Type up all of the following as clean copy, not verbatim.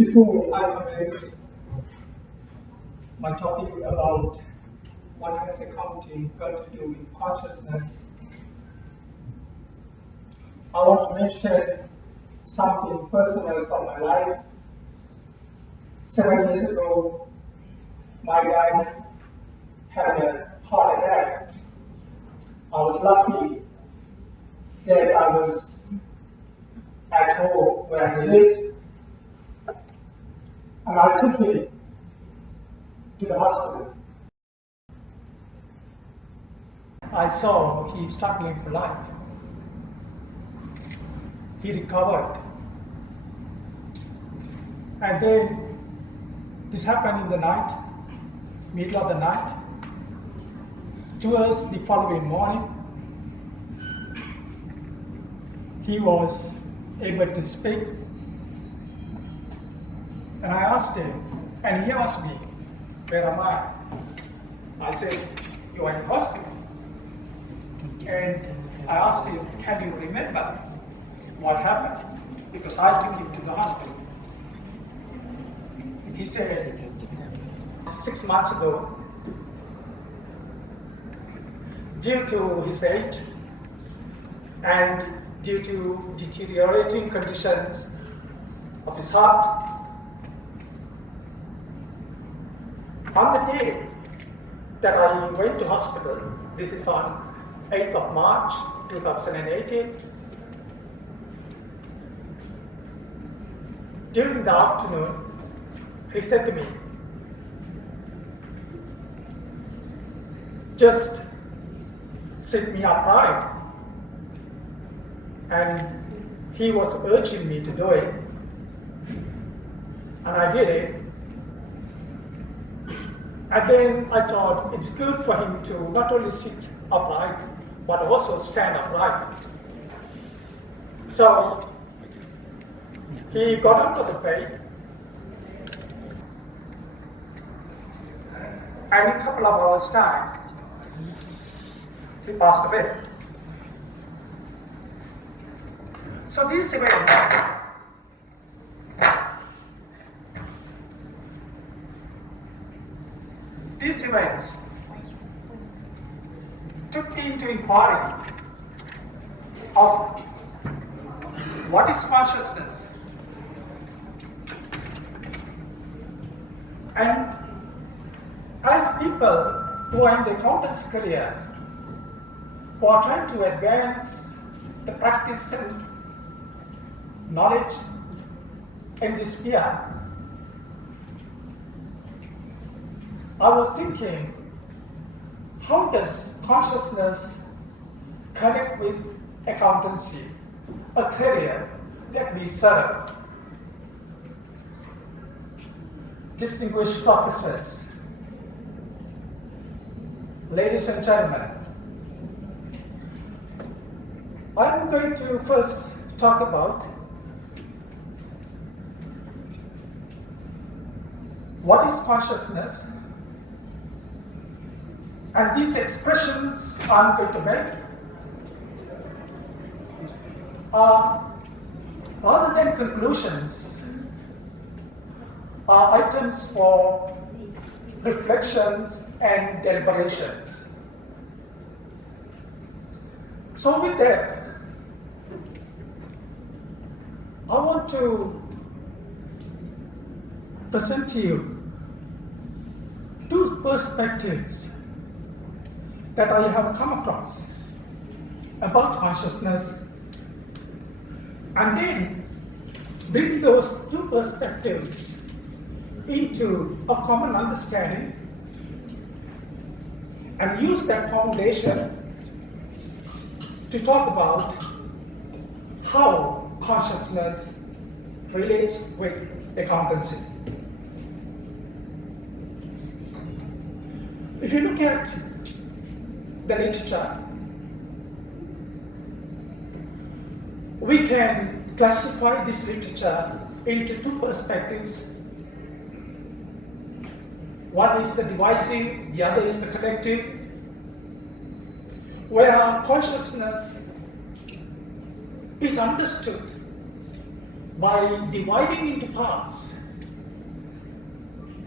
Before I commence my topic about what has accounting got to do with consciousness, I want to mention something personal from my life. 7 years ago, my dad had a heart attack. I was lucky that I was at home where he lives, and I took him to the hospital. I saw he's struggling for life. He recovered. And then this happened in the night, middle of the night. Towards the following morning, he was able to speak. And I asked him, and he asked me, where am I? I said, you are in hospital. And I asked him, can you remember what happened? Because I took him to the hospital. He said, 6 months ago, due to his age and due to deteriorating conditions of his heart, on the day that I went to hospital, this is on 8th of March 2018, during the afternoon, he said to me, just sit me upright. And he was urging me to do it. And I did it. And then I thought it's good for him to not only sit upright, but also stand upright. So he got out of the bed, and in a couple of hours' time, he passed away. So these events took me into inquiry of what is consciousness. And as people who are in the accountant's career, who are trying to advance the practice and knowledge in this sphere, I was thinking, how does consciousness connect with accountancy, a career that we serve? Distinguished professors, ladies and gentlemen, I'm going to first talk about what is consciousness, and these expressions I'm going to make are, rather than conclusions, are items for reflections and deliberations. So with that, I want to present to you two perspectives that I have come across about consciousness, and then bring those two perspectives into a common understanding and use that foundation to talk about how consciousness relates with accountancy. If you look at the literature, we can classify this literature into two perspectives. One is the divisive, the other is the collective, where consciousness is understood by dividing into parts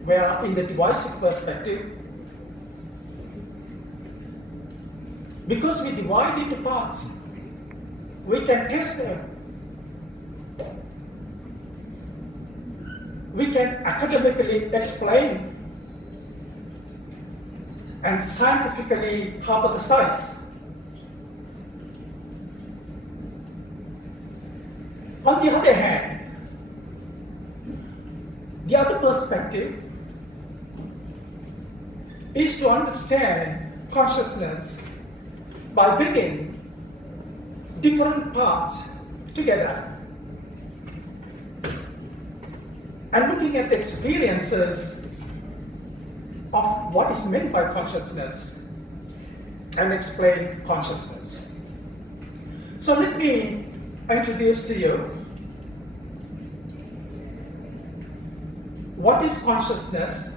where in the divisive perspective, because we divide into parts, we can test them. We can academically explain and scientifically hypothesize. On the other hand, the other perspective is to understand consciousness by bringing different parts together and looking at the experiences of what is meant by consciousness and explain consciousness. So let me introduce to you what is consciousness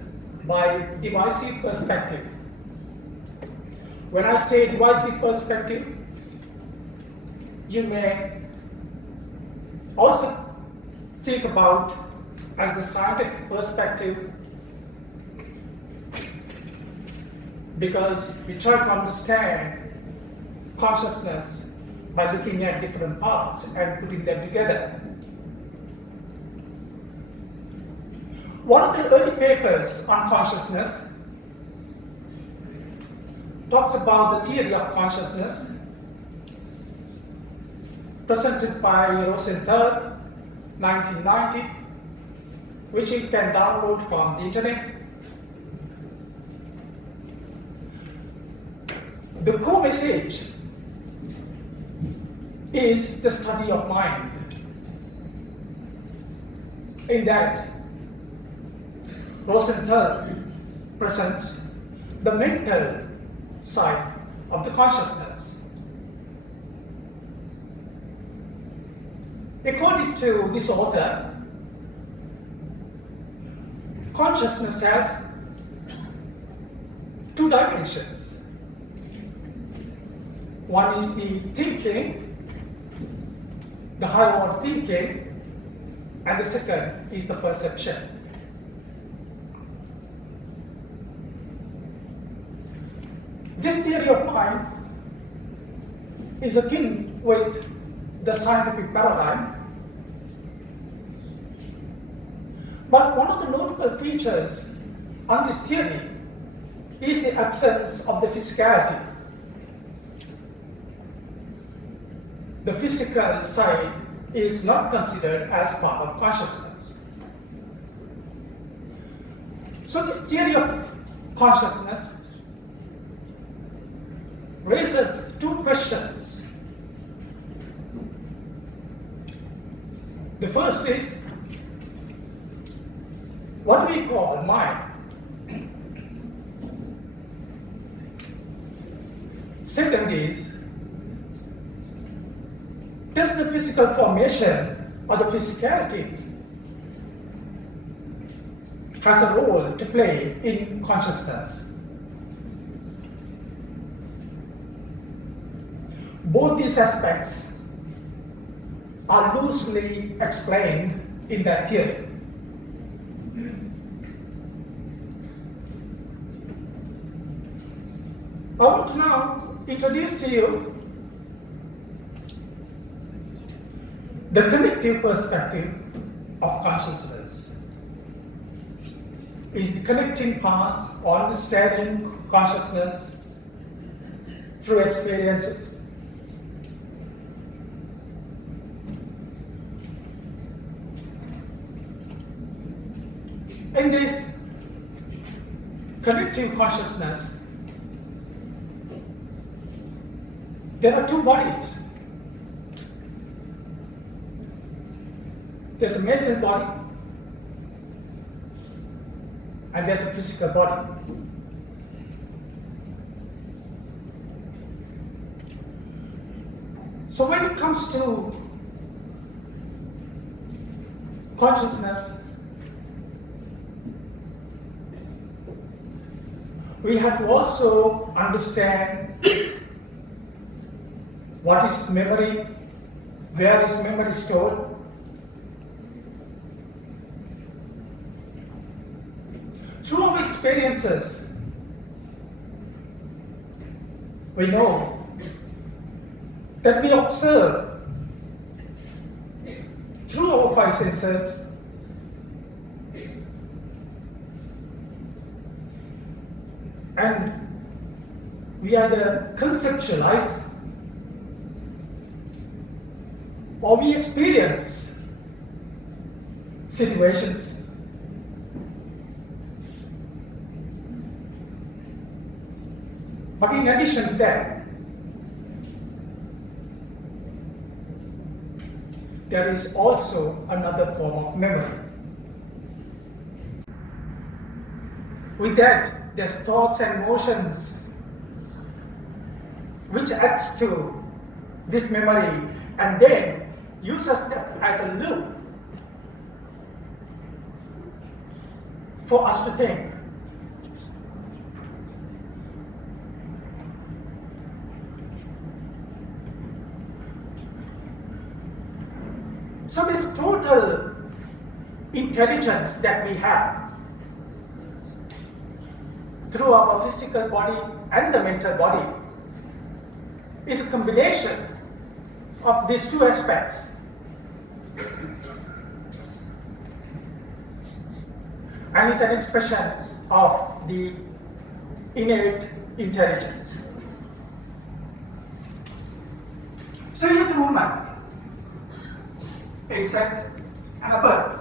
by divisive perspective. When I say divisive perspective, you may also think about as the scientific perspective, because we try to understand consciousness by looking at different parts and putting them together. One of the early papers on consciousness talks about the theory of consciousness presented by Rosenthal, 1990, which you can download from the internet. The core message is the study of mind. In that, Rosenthal presents the mental side of the consciousness. According to this author, consciousness has two dimensions. One is the thinking, the higher order thinking, and the second is the perception. This theory of mind is akin with the scientific paradigm, but one of the notable features on this theory is the absence of the physicality. The physical side is not considered as part of consciousness. So this theory of consciousness raises two questions. The first is, what do we call mind? Second is, does the physical formation or the physicality has a role to play in consciousness? Both these aspects are loosely explained in that theory. I want to now introduce to you the connective perspective of consciousness. Is the connecting parts or understanding consciousness through experiences. In this connective consciousness, there are two bodies. There's a mental body and there's a physical body. So when it comes to consciousness, we have to also understand what is memory, where is memory stored. Through experiences, we know that we observe through our five senses and we either conceptualize or we experience situations. But in addition to that, there is also another form of memory. With that, there's thoughts and emotions which adds to this memory and then uses that as a loop for us to think. So this total intelligence that we have through our physical body and the mental body is a combination of these two aspects. And it's an expression of the innate intelligence. So here's a woman, insect, and a bird.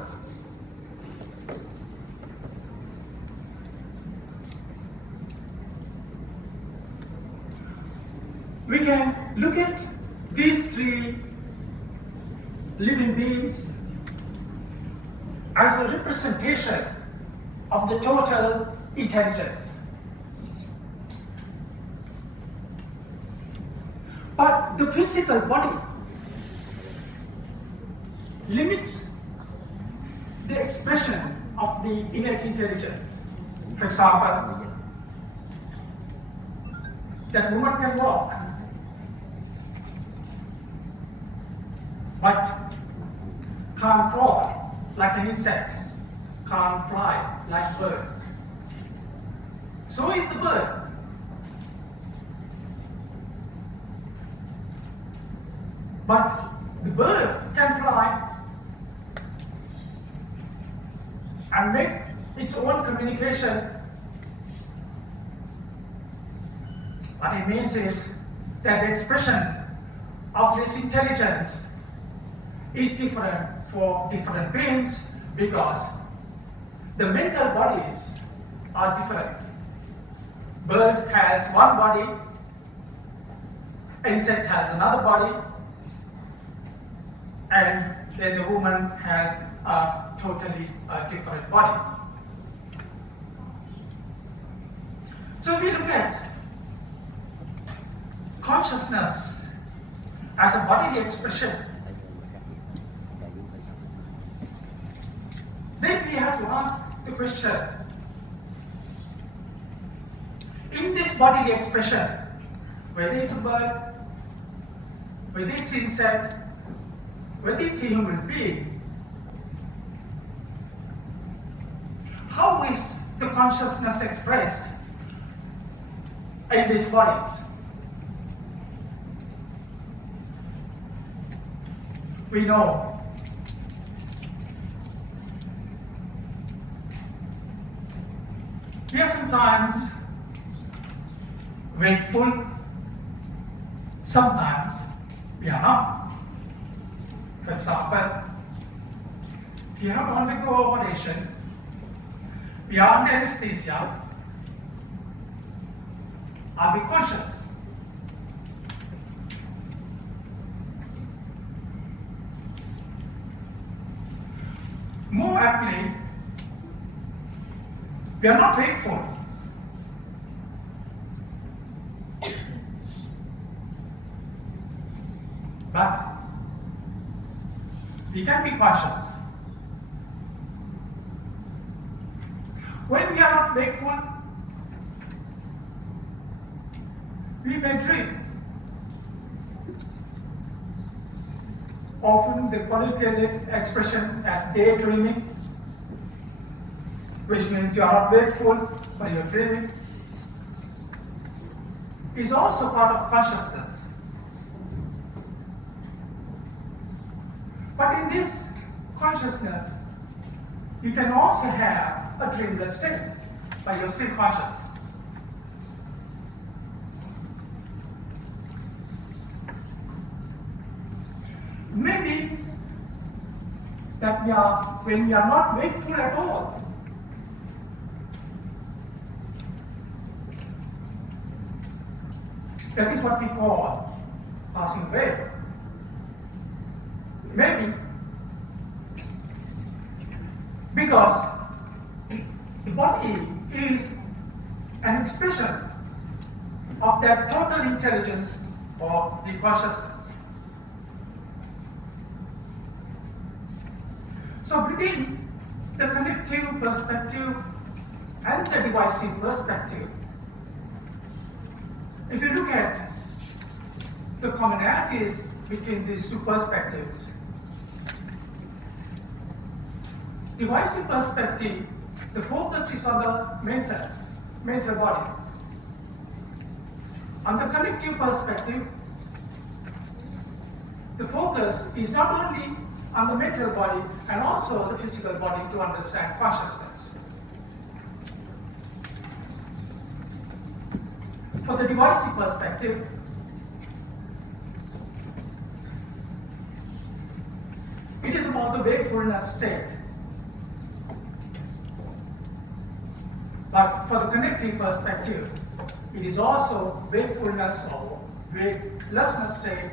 We can look at these three living beings as a representation of the total intelligence. But the physical body limits the expression of the innate intelligence. For example, that woman can walk, but can't crawl like an insect, can't fly like a bird. So is the bird. But the bird can fly and make its own communication. What it means is that the expression of this intelligence is different for different beings because the mental bodies are different. Bird has one body, insect has another body, and then the woman has a totally different body. So if we look at consciousness as a bodily expression, then we have to ask the question, in this bodily expression, whether it's a bird, whether it's insect, whether it's a human being, how is the consciousness expressed in these bodies? We know we are sometimes wakeful, sometimes we are not. For example, if you have to undergo operation, we are under anesthesia, are we conscious? More aptly, we are not wakeful. But we can be conscious. When we are not wakeful, we may dream. Often the colloquial expression as daydreaming. which means you are not wakeful when you're dreaming, is also part of consciousness. But in this consciousness, you can also have a dreamless state, but you're still conscious. Maybe that when we are not wakeful at all, that is what we call passing away. Maybe because the body is an expression of that total intelligence of the consciousness. So within the connective perspective and the divisive perspective, if you look at the commonalities between these two perspectives, divisive perspective, the focus is on the mental body. On the connective perspective, the focus is not only on the mental body and also the physical body to understand consciousness. For the divisive perspective, it is about the wakefulness state. But for the connective perspective, it is also wakefulness or wakelessness state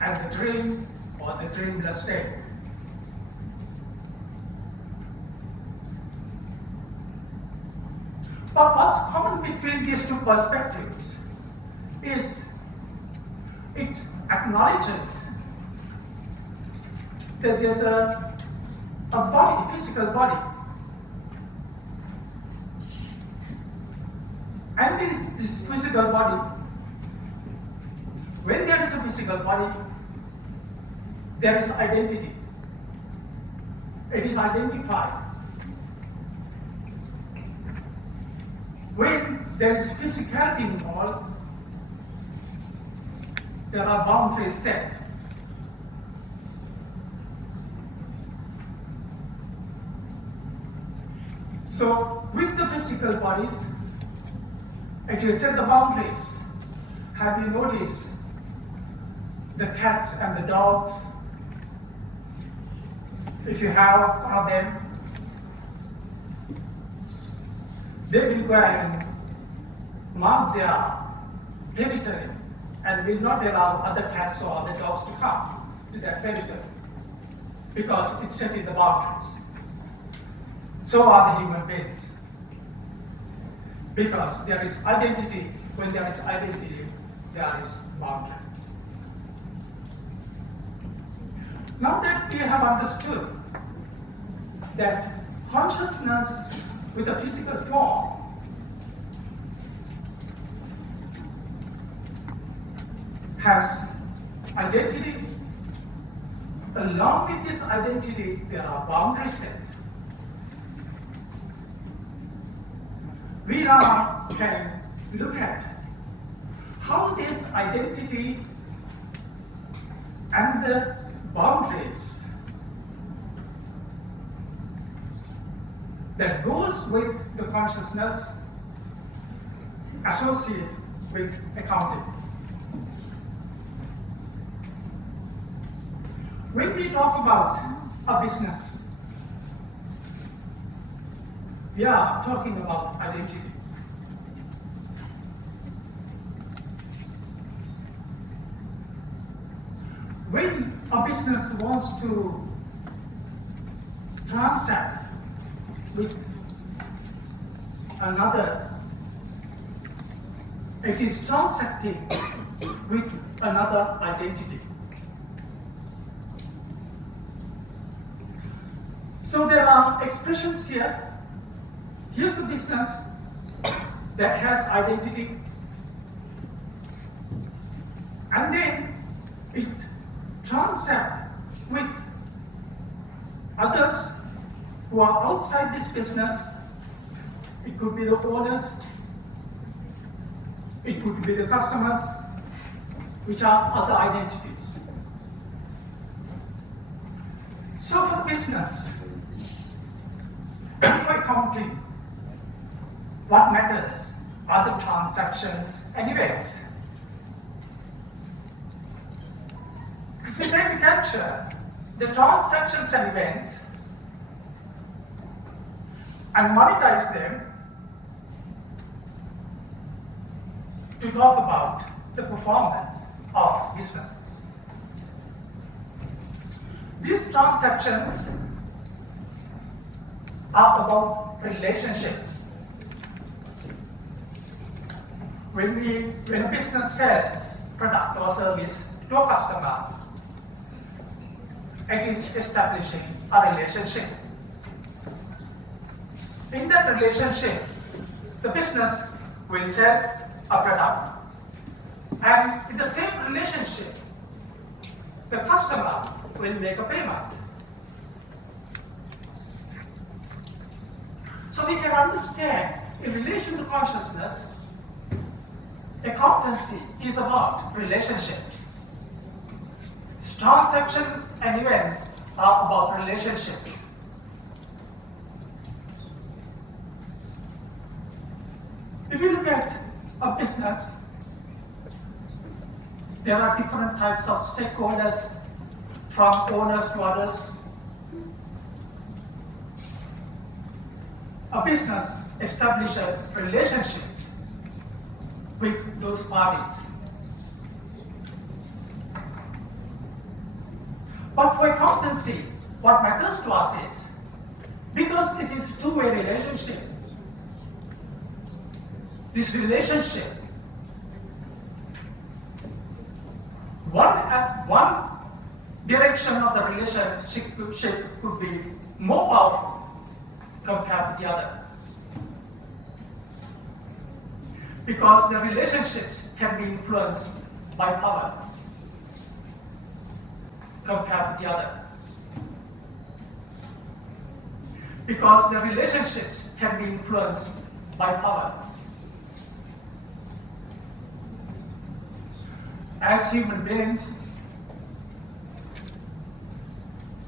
and the dream or the dreamless state. But what's common between these two perspectives is it acknowledges that there's a body, a physical body. And this physical body, when there is a physical body, there is identity. It is identified. When there is physicality involved, there are boundaries set. So with the physical bodies, if you set the boundaries, have you noticed the cats and the dogs? If you have one of them, they will go and mark their territory and will not allow other cats or other dogs to come to that territory because it's set in the boundaries. So are the human beings. Because there is identity. When there is identity, there is boundary. Now that we have understood that consciousness with a physical form has identity, along with this identity, there are boundaries set. We now can look at how this identity and the boundaries that goes with the consciousness associate with accounting. When we talk about a business, we are talking about identity. When a business wants to transact with another, it is transacting with another identity. So there are expressions here. Here's the business that has identity, and then it transacts with others who are outside this business It could be the owners, it could be the customers, which are other identities. So for business, for accounting, what matters are the transactions and events. Because we're trying to capture the transactions and events and monetize them to talk about the performance of businesses. These transactions are about relationships. When a business sells product or service to a customer, it is establishing a relationship. In that relationship, the business will sell a product, and in the same relationship, the customer will make a payment. So we can understand, in relation to consciousness, accountancy is about relationships. Transactions and events are about relationships. If you look at a business, there are different types of stakeholders, from owners to others. A business establishes relationships with those parties. But for accountancy, what matters to us is, because this is a two-way relationship, this relationship, one direction of the relationship could be more powerful compared to the other. Because the relationships can be influenced by power compared to the other. Because the relationships can be influenced by power. As human beings,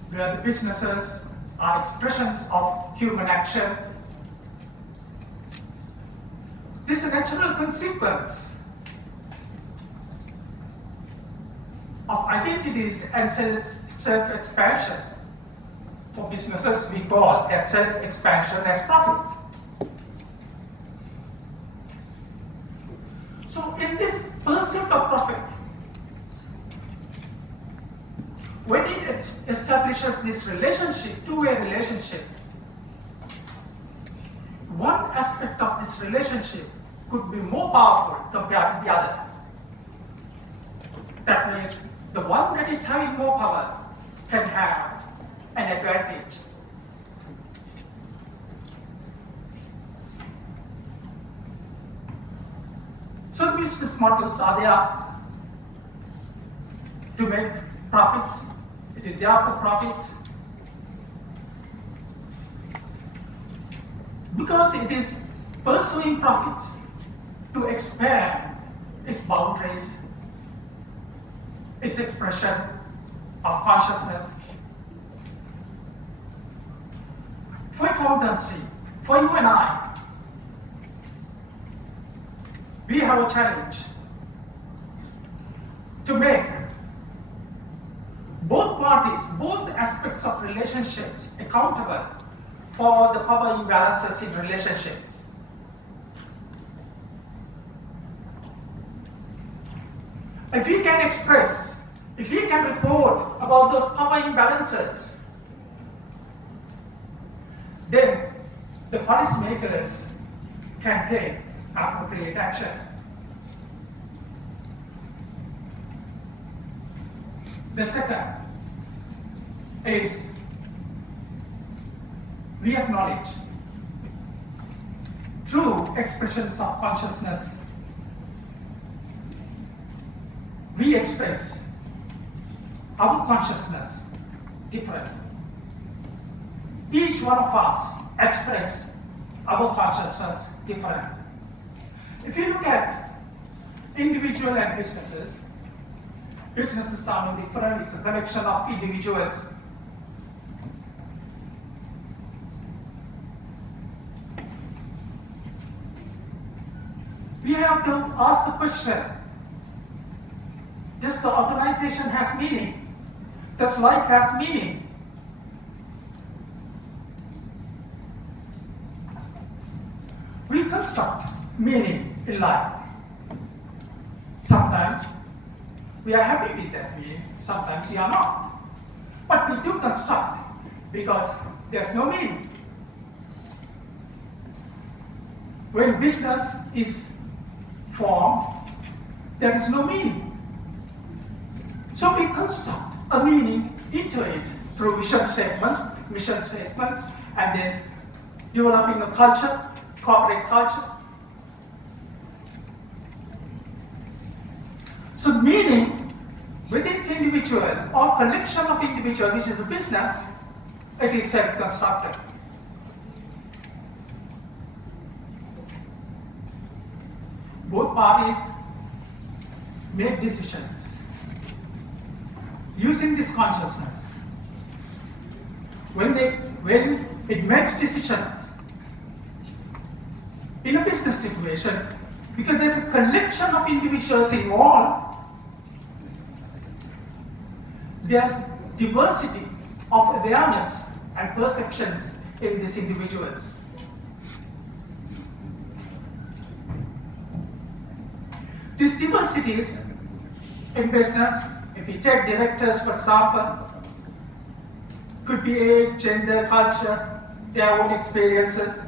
where the businesses are expressions of human action, this is a natural consequence of identities and self-expansion. For businesses, we call that self-expansion as profit. So in this pursuit of profit, when it establishes this relationship, two-way relationship, one aspect of this relationship could be more powerful compared to the other. That means the one that is having more power can have an advantage. So the business models are there to make profits. It is there for profits. Because it is pursuing profits to expand its boundaries, its expression of consciousness. For accountancy, for you and I, we have a challenge to make both parties, both aspects of relationships accountable for the power imbalances in relationships. If we can express, if we can report about those power imbalances, then the policymakers can take appropriate action. The second is we acknowledge through expressions of consciousness, we express our consciousness differently. Each one of us express our consciousness different. If you look at individual and businesses, businesses are no different. It's a collection of individuals. We have to ask the question, does the organization has meaning? Does life has meaning? We construct meaning in life. Sometimes we are happy with that meaning, sometimes we are not. But we do construct because there's no meaning. When business is formed, there is no meaning. So we construct a meaning into it through mission statements, and then developing a culture, corporate culture. So meaning within the individual or collection of individuals, which is a business, it is self-constructed. Both parties make decisions using this consciousness. When it makes decisions in a business situation, because there's a collection of individuals involved, there's diversity of awareness and perceptions in these individuals. These diversities in business, if we take directors, for example, could be age, gender, culture, their own experiences.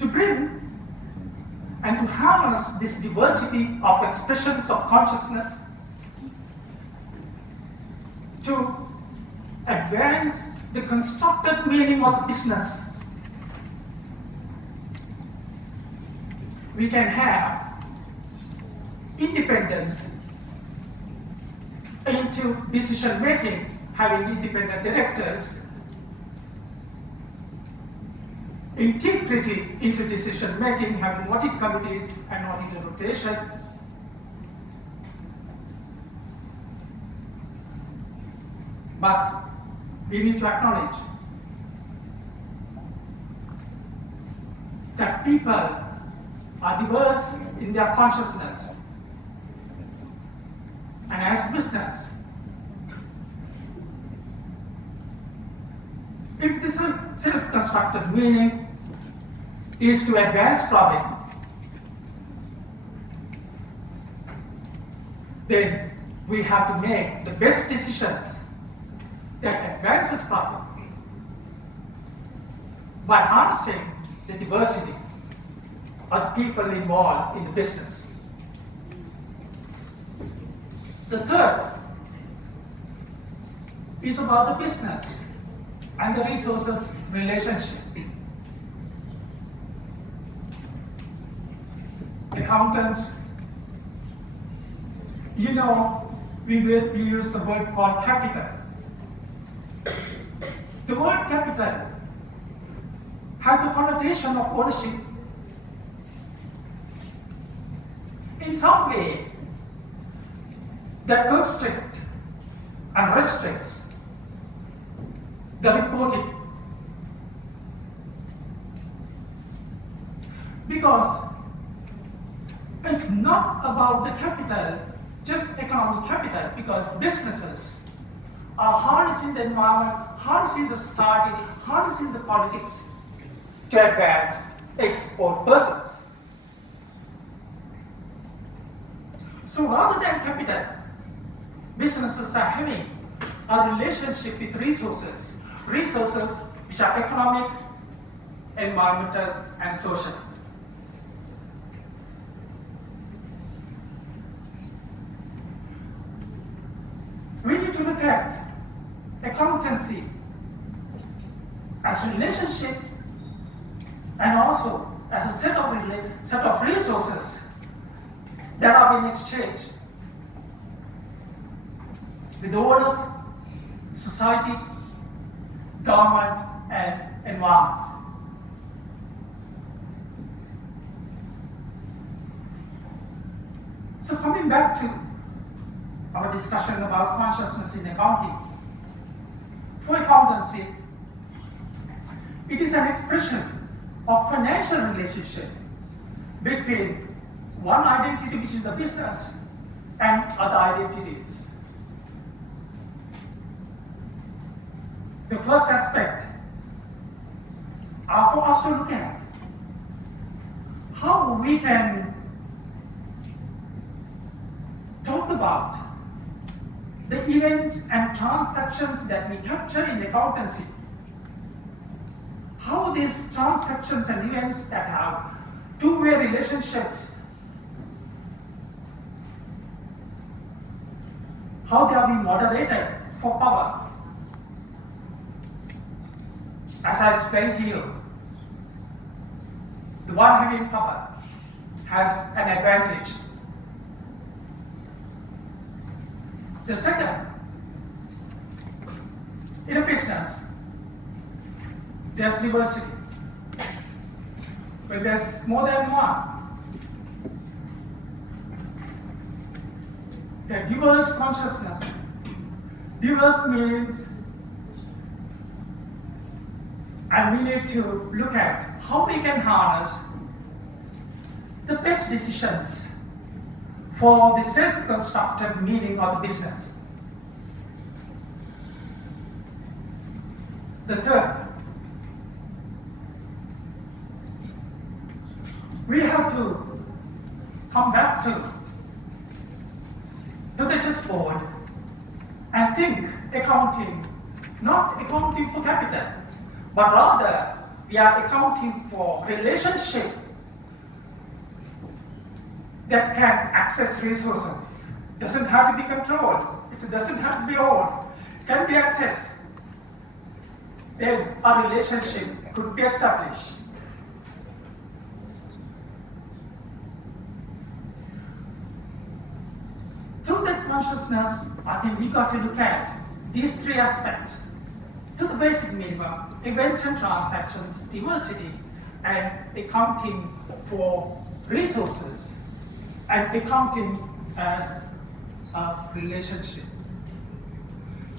To bring and to harness this diversity of expressions of consciousness to advance the constructed meaning of business, we can have independence into decision making, having independent directors, integrity into decision making, having audit committees and audit rotation. But we need to acknowledge that people are diverse in their consciousness. And as business, if this is self-constructed meaning is to advance profit, then we have to make the best decisions that advances profit by harnessing the diversity of people involved in the business. The third is about the business and the resources relationship. Accountants, you know, we use the word called capital. The word capital has the connotation of ownership. In some way, that constricts and restricts the reporting. Because it's not about the capital, just economic capital, because businesses are harnessing the environment, harnessing the society, harnessing the politics to advance its own purposes. So rather than capital, businesses are having a relationship with resources which are economic, environmental, and social. We need to look at accountancy as a relationship and also as a set of resources that are being exchanged with the owners society, government, and environment. So coming back to our discussion about consciousness in accounting, for accountancy, it is an expression of financial relationship between one identity, which is the business, and other identities. The first aspect are for us to look at how we can talk about the events and transactions that we capture in accountancy. How these transactions and events that have two-way relationships, how they are being moderated for power. As I explained to you, the one having power has an advantage. The second, in a business, there's diversity. When there's more than one, the diverse consciousness. Diverse means, and we need to look at how we can harness the best decisions for the self-constructed meaning of the business. The third, we have to come back to the chessboard and think accounting, not accounting for capital, but rather we are accounting for relationship that can access resources. Doesn't have to be controlled. It doesn't have to be owned. It can be accessed. Then a relationship could be established. Through that consciousness, I think we got to look at these three aspects. To the basic minimum, events and transactions, diversity, and accounting for resources, and accounting as a relationship.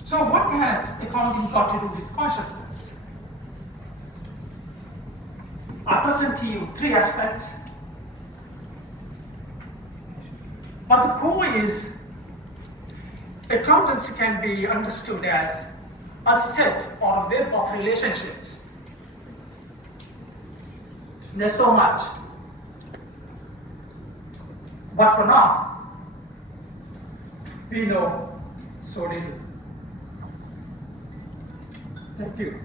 So what has accounting got to do with consciousness? I present to you three aspects. But the core is, accountancy can be understood as a set or a web of relationships. There's so much. But for now, we know so little. Thank you.